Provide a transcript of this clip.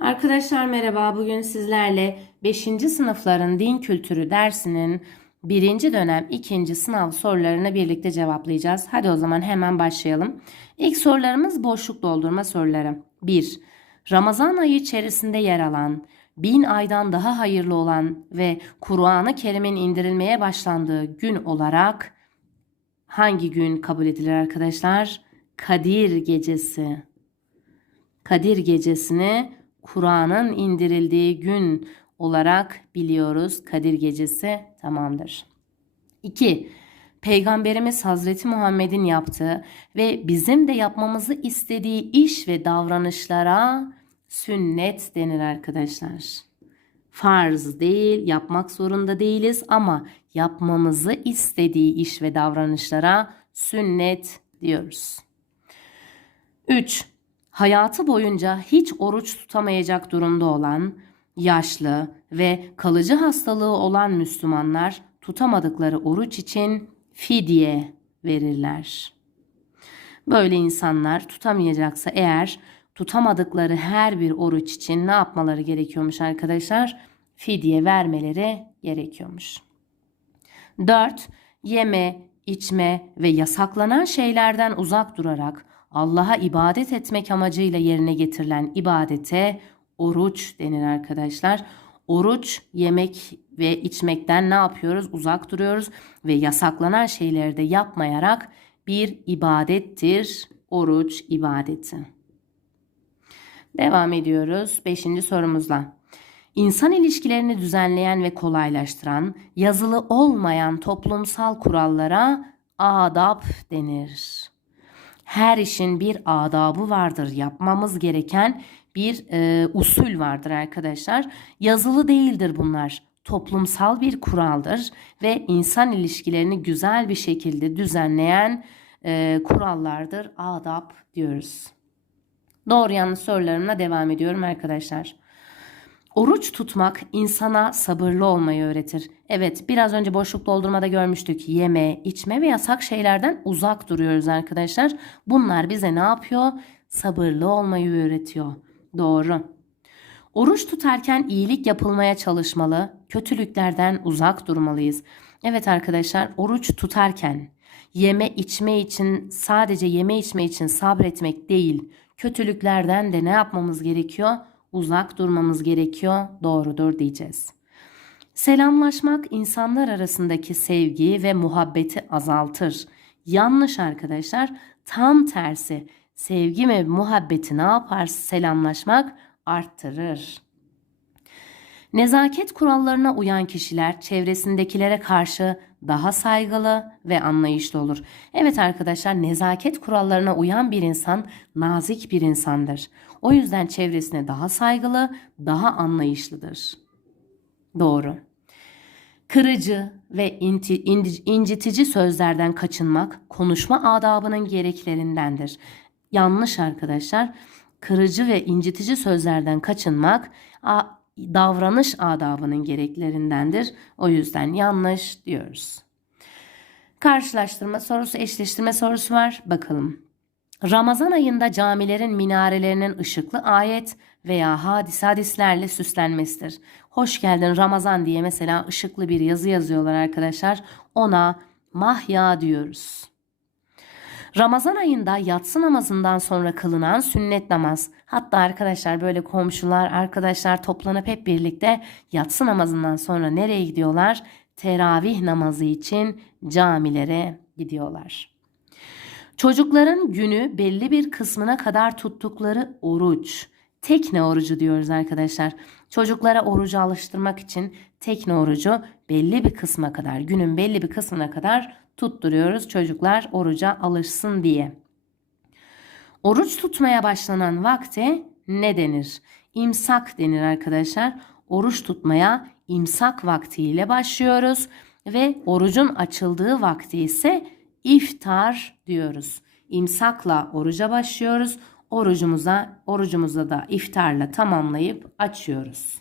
Arkadaşlar merhaba. Bugün sizlerle 5. sınıfların din kültürü dersinin 1. dönem 2. sınav sorularını birlikte cevaplayacağız. Hadi o zaman hemen başlayalım. İlk sorularımız boşluk doldurma soruları. 1. Ramazan ayı içerisinde yer alan, bin aydan daha hayırlı olan ve Kur'an-ı Kerim'in indirilmeye başlandığı gün olarak hangi gün kabul edilir arkadaşlar? Kadir Gecesi. Kadir Gecesi'ni Kur'an'ın indirildiği gün olarak biliyoruz. Kadir Gecesi tamamdır. 2. Peygamberimiz Hazreti Muhammed'in yaptığı ve bizim de yapmamızı istediği iş ve davranışlara sünnet denir arkadaşlar. Farz değil, yapmak zorunda değiliz ama yapmamızı istediği iş ve davranışlara sünnet diyoruz. 3. Hayatı boyunca hiç oruç tutamayacak durumda olan, yaşlı ve kalıcı hastalığı olan Müslümanlar tutamadıkları oruç için fidye verirler. Böyle insanlar tutamayacaksa eğer tutamadıkları her bir oruç için ne yapmaları gerekiyormuş arkadaşlar? Fidye vermeleri gerekiyormuş. 4. Yeme, içme ve yasaklanan şeylerden uzak durarak Allah'a ibadet etmek amacıyla yerine getirilen ibadete oruç denir arkadaşlar. Oruç yemek ve içmekten ne yapıyoruz? Uzak duruyoruz ve yasaklanan şeyleri de yapmayarak bir ibadettir. Oruç ibadeti. Devam ediyoruz 5. sorumuzla. İnsan ilişkilerini düzenleyen ve kolaylaştıran, yazılı olmayan toplumsal kurallara adab denir. Her işin bir adabı vardır. Yapmamız gereken bir e, usul vardır arkadaşlar. Yazılı değildir bunlar. Toplumsal bir kuraldır ve insan ilişkilerini güzel bir şekilde düzenleyen e, kurallardır. Adab diyoruz. Doğru yanlış sorularımla devam ediyorum arkadaşlar. Oruç tutmak insana sabırlı olmayı öğretir. Evet biraz önce boşluk doldurmada görmüştük. Yeme, içme ve yasak şeylerden uzak duruyoruz arkadaşlar. Bunlar bize ne yapıyor? Sabırlı olmayı öğretiyor. Doğru. Oruç tutarken iyilik yapılmaya çalışmalı, kötülüklerden uzak durmalıyız. Evet arkadaşlar oruç tutarken yeme içme için sadece yeme içme için sabretmek değil, kötülüklerden de ne yapmamız gerekiyor? Uzak durmamız gerekiyor. Doğrudur diyeceğiz. Selamlaşmak insanlar arasındaki sevgi ve muhabbeti azaltır. Yanlış arkadaşlar. Tam tersi. Sevgi ve muhabbeti ne yapar? Selamlaşmak arttırır. Nezaket kurallarına uyan kişiler çevresindekilere karşı daha saygılı ve anlayışlı olur. Evet arkadaşlar nezaket kurallarına uyan bir insan nazik bir insandır. O yüzden çevresine daha saygılı, daha anlayışlıdır. Doğru. Kırıcı ve incitici sözlerden kaçınmak konuşma adabının gereklerindendir. Yanlış arkadaşlar. Kırıcı ve incitici sözlerden kaçınmak davranış adabının gereklerindendir. O yüzden yanlış diyoruz. Karşılaştırma sorusu, eşleştirme sorusu var. Bakalım. Ramazan ayında camilerin minarelerinin ışıklı ayet veya hadis hadislerle süslenmesidir. Hoş geldin Ramazan diye mesela ışıklı bir yazı yazıyorlar arkadaşlar. Ona mahya diyoruz. Ramazan ayında yatsı namazından sonra kılınan sünnet namaz. Hatta arkadaşlar böyle komşular, arkadaşlar toplanıp hep birlikte yatsı namazından sonra nereye gidiyorlar? Teravih namazı için camilere gidiyorlar. Çocukların günü belli bir kısmına kadar tuttukları oruç. Tekne orucu diyoruz arkadaşlar. Çocuklara orucu alıştırmak için tekne orucu belli bir kısma kadar, günün belli bir kısmına kadar tutturuyoruz çocuklar oruca alışsın diye. Oruç tutmaya başlanan vakte ne denir? İmsak denir arkadaşlar. Oruç tutmaya imsak vaktiyle başlıyoruz ve orucun açıldığı vakti ise iftar diyoruz. İmsakla oruca başlıyoruz. Orucumuza orucumuza da iftarla tamamlayıp açıyoruz.